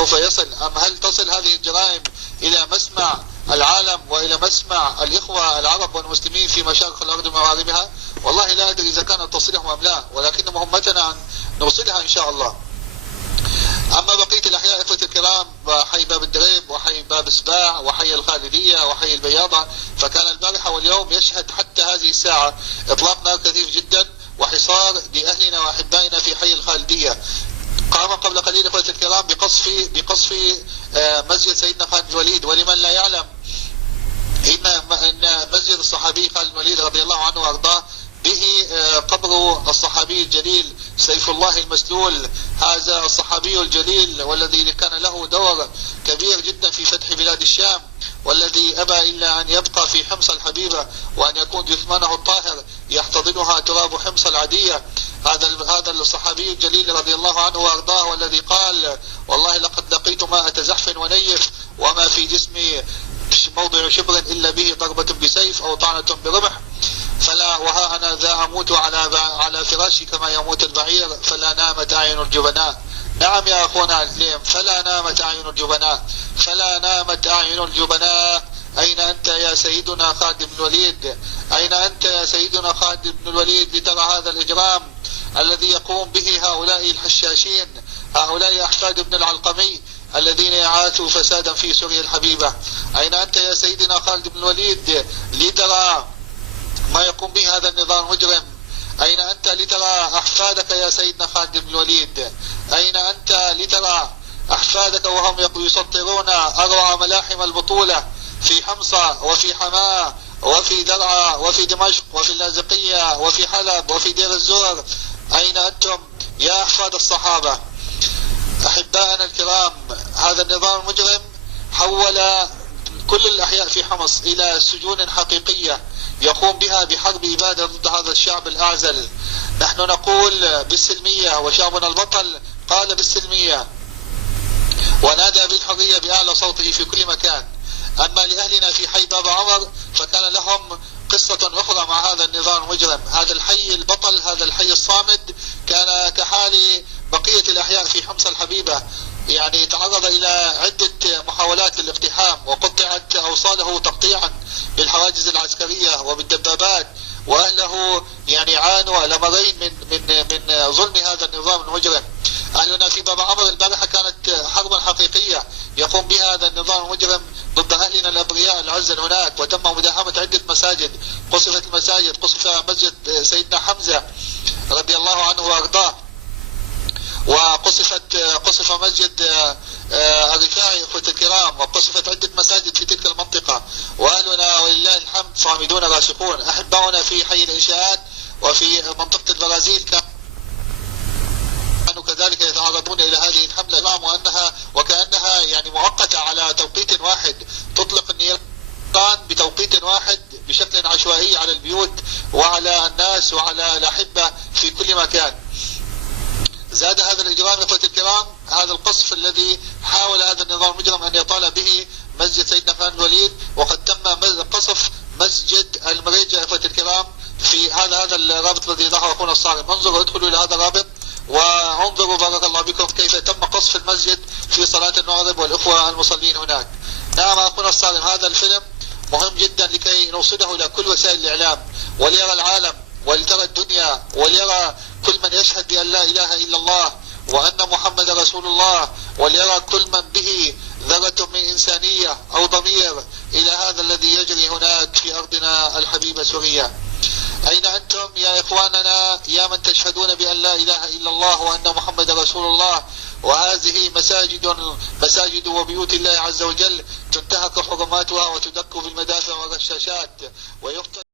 سوف يصل، أم هل تصل هذه الجرائم إلى مسمع العالم وإلى مسمع الإخوة العرب والمسلمين في مشارق الأرض ومغاربها؟ والله لا أدري إذا كانت تصلهم أم لا، ولكن مهمتنا أن نوصلها إن شاء الله. أما بقية الأحياء إخوة الكرام، وحي باب الدريب وحي باب السباع وحي الخالدية وحي البياضة، فكان البارحة واليوم يشهد حتى هذه الساعة إطلاق نار كثيف جدا وحصار لأهلنا وأحبائنا في حي الخالدية. قام قبل قليل إخوة الكرام بقصف مسجد سيدنا خالد بن الوليد. ولمن لا يعلم إن مسجد الصحابي خالد بن الوليد رضي الله عنه وأرضاه به قبر الصحابي الجليل سيف الله المسلول، هذا الصحابي الجليل والذي كان له دور كبير جدا في فتح بلاد الشام، والذي أبى إلا أن يبقى في حمص الحبيبة وأن يكون جثمانه الطاهر يحتضنها تراب حمص العدية. هذا الصحابي الجليل رضي الله عنه وأرضاه، والذي قال: والله لقد لقيت ماء زحف ونيف وما في جسمي موضع شبر إلا به ضربة بسيف أو طعنة برمح، فلا وها أنا ذا أموت على فراشي كما يموت البعير، فلا نامت أعين الجبناء. نعم يا أخونا الكريم، فلا نامت أعين الجبناء، فلا نامت أعين الجبناء. أين أنت يا سيدنا خالد بن الوليد؟ أين أنت يا سيدنا خالد بن الوليد لترى هذا الإجرام الذي يقوم به هؤلاء الحشاشين، هؤلاء أحفاد ابن العلقمي الذين يعاثوا فسادا في سوريا الحبيبة؟ أين أنت يا سيدنا خالد بن الوليد لترى ما يقوم به هذا النظام المجرم؟ أين أنت لترى أحفادك يا سيدنا خالد بن الوليد؟ أين أنت لترى أحفادك وهم يسطرون أروع ملاحم البطولة في حمصة وفي حماة وفي درعا وفي دمشق وفي اللاذقية وفي حلب وفي دير الزور؟ أين أنتم يا أحفاد الصحابة؟ أحبائنا الكرام، هذا النظام المجرم حول كل الأحياء في حمص إلى سجون حقيقية يقوم بها بحرب إبادة ضد هذا الشعب الأعزل. نحن نقول بالسلمية، وشعبنا البطل قال بالسلمية ونادى بالحرية بأعلى صوته في كل مكان. أما لأهلنا في حي باب عمر فكان لهم قصة أخرى مع هذا النظام المجرم. هذا الحي البطل، هذا الحي الصامد، كان كحال بقية الأحياء في حمص الحبيبة، يعني تعرض إلى عدة محاولات للاقتحام وقطعت أوصاله تقطيعا بالحواجز العسكرية وبالدبابات، وأهله يعني عانوا ألمرين من ظلم هذا النظام المجرم. أهلنا في باب عمر البارحة كانت حربا حقيقية يقوم بها هذا النظام المجرم ضد أهلنا الأبرياء العزل هناك، وتم مداهمة عدة مساجد، قصفت المساجد، قصف مسجد سيدنا حمزة رضي الله عنه وأرضاه، وقصف مسجد الرفاعي إخوة الكرام، وقصفت عدة مساجد في تلك المنطقة، وأهلنا ولله الحمد صامدون راسخون. أحباؤنا في حي الإنشاءات وفي منطقة البرازيل كانوا كذلك يتعرضون إلى هذه الحملة وكأنها يعني مؤقتة على توقيت واحد، تطلق النيران بتوقيت واحد بشكل عشوائي على البيوت وعلى الناس وعلى الأحبة في كل مكان. زاد هذا الإجرام إخوة الكرام، هذا القصف الذي حاول هذا النظام المجرم أن يطال به مسجد سيدنا خالد بن الوليد، وقد تم قصف مسجد المريجة إخوة الكرام. في هذا الرابط الذي ظهر أخونا الصارم، انظروا ادخلوا إلى هذا الرابط وانظروا بارك الله بكم كيف تم قصف المسجد في صلاة المغرب والإخوة المصلين هناك. نعم أخونا الصارم، هذا الفيلم مهم جدا لكي نوصله إلى كل وسائل الإعلام، وليرى العالم ولترى الدنيا وليرى كل من يشهد بأن لا إله إلا الله وأن محمد رسول الله، وليرى كل من به ذرة من إنسانية أو ضمير إلى هذا الذي يجري هناك في أرضنا الحبيبة سوريا. أين أنتم يا إخواننا يا من تشهدون بأن لا إله إلا الله وأن محمد رسول الله، وهذه مساجد وبيوت الله عز وجل تنتهك حرماتها وتدك بالمدافع والرشاشات ويقتل